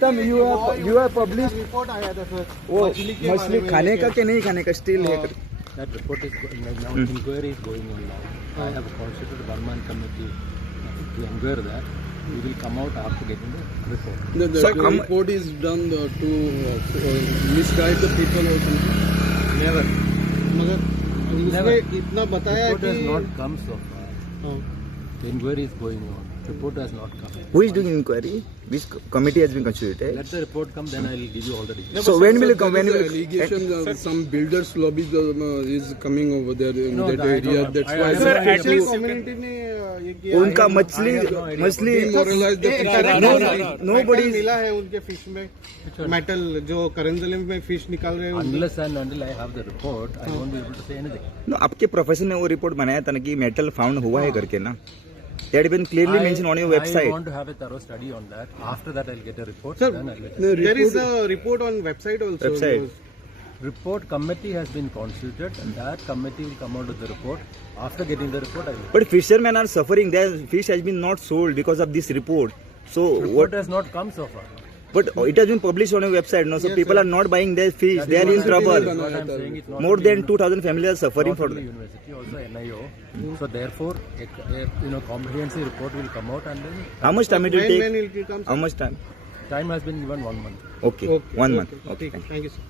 You have published report आया था sir वो मछली खाने का कि नहीं खाने का स्टिल है That report is going right now. Inquiry is going on now. I have constituted a one-man committee to inquire that. We will come out after getting the report. The report is done to misguide the people or something. Never. मगर इसमें इतना बताया Report has कि not come so far. The inquiry is going on. Report has not come. Who is doing inquiry? Which committee has been constituted? Let the report come, then I will give you all the details. So when will it come? When There will is allegation some builders lobby is coming over there in No, that I don't area. know. That's I- why Sir, they actually have to community ने ये किया उनका I मछली demoralize the nobody Nobody- मिला है उनके fish में metal जो करंजली में फिश निकाल रहे हैं Unless and until I have the report, I won't be able to say anything. No, आपके प्रोफेशन में वो रिपोर्ट बनाया था ना कि मेटल फाउंड हुआ है करके ना. That had been clearly mentioned on your I website. want to have a thorough study on that. After that, I'll get a report. Sir, Then I'll let the there is report- a report on website also Website. Report committee has been constituted, and that committee will come out with the report. After getting the report, I will. But fishermen are suffering. Their fish has been not sold because of this report. So Report what? has not come so far. But it has been published on your website. No, so people are not buying their fish. They are in trouble. What I'm saying is not More only than 2,000 families are suffering not for only that. university, also NIO. So therefore, a comprehensive report will come out, and then How much time it will when take? it will come How much time? time has been given 1 month. Okay, 1 month. Okay. ठीक है thank you sir